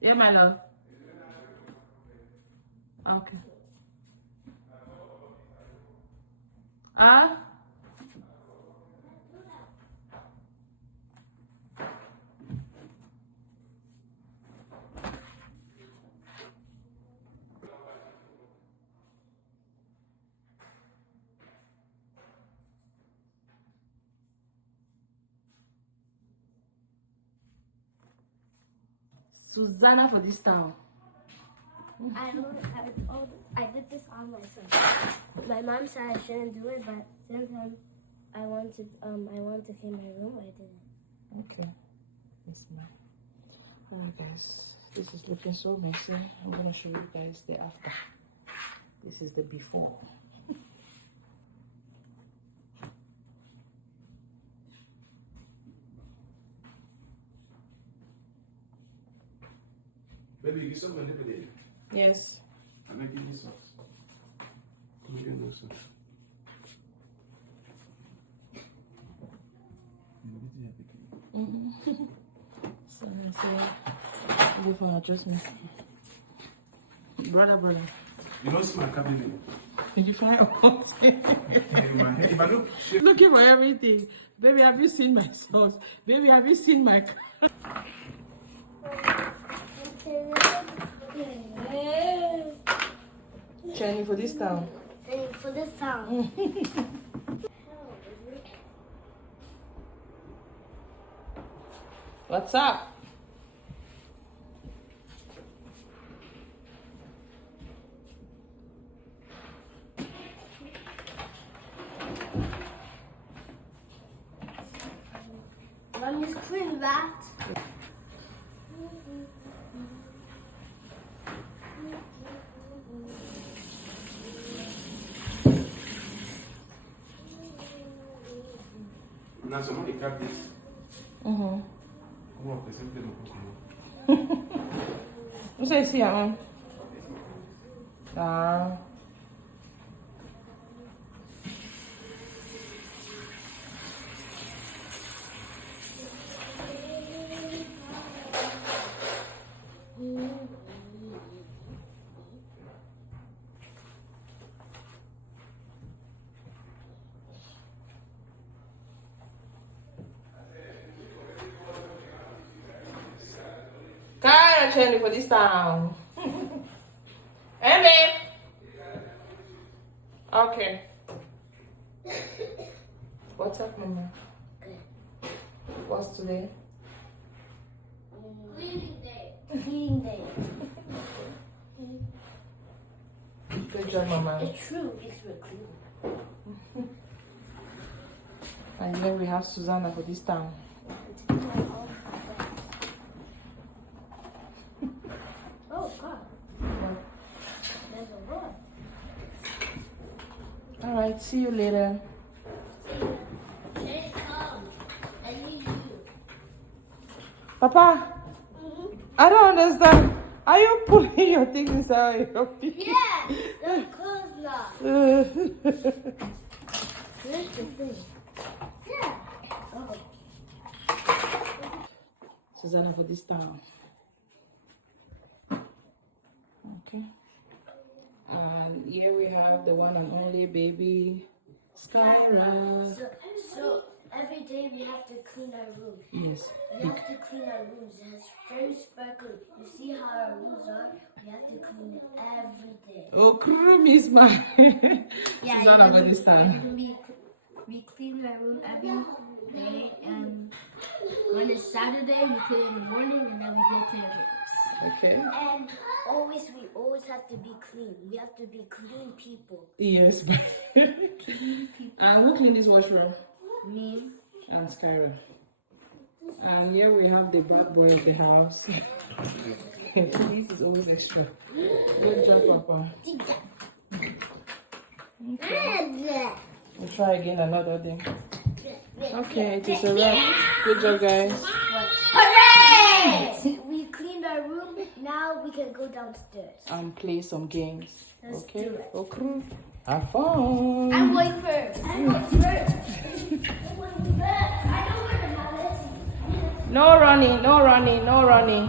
Yeah, my love. Okay. Susanna for this town. I did this on myself. My mom said I shouldn't do it, but since I wanted to clean my room, I did it. Okay. Yes, ma'am. Alright, guys. This is looking so messy. I'm gonna show you guys the after. This is the before. Baby, you get some of it. Yes. I'm making you sauce. I'm making no sauce. So I say, go for adjustment. Brother. You don't see my cabinet. Did you find out? If I look shape. Looking for everything. Baby, have you seen my sauce? Baby, have you seen my Jenny for this town? For this town. What's up? Let me just clean that. Now somebody cut this. Come on, simply no. Não sei se ela. Tá. Cara, Jenny, for this town. Hey, babe. Okay. What's up, Mama? What's today? Cleaning day. Cleaning day. Good job, Mama. It's true. It's real clean. And then we have Susanna for this town. Oh God. There's a lot. All right, see you later. Hey, come. I need you. Papa, I don't understand. Are you pulling your things inside your feet? Yeah, the clothes now. Here's the thing. Yeah. Oh. Susanna for this town. Okay. And here we have the one and only baby Skyra. So every day we have to clean our room. Yes. We have to clean our rooms. It's very sparkly. You see how our rooms are? We have to clean it every day. Oh, crew, Miss Ma. Susanna for this town. We clean our room every day, and when it's Saturday, we clean in the morning, and then we go play games. Okay. And we always have to be clean. We have to be clean people. Yes. And who cleaned this washroom? Me. And Skyra. And here we have the bad boy of the house. This is always extra. Good job, Papa. Okay. We'll try again another day. Okay, it is a wrap. Good job, guys. Hooray! We cleaned our room. Now we can go downstairs. And play some games. Let's Okay? do it. Okay. Have fun. I'm going first. I'm going first. I don't want to have it. No running, no running, no running.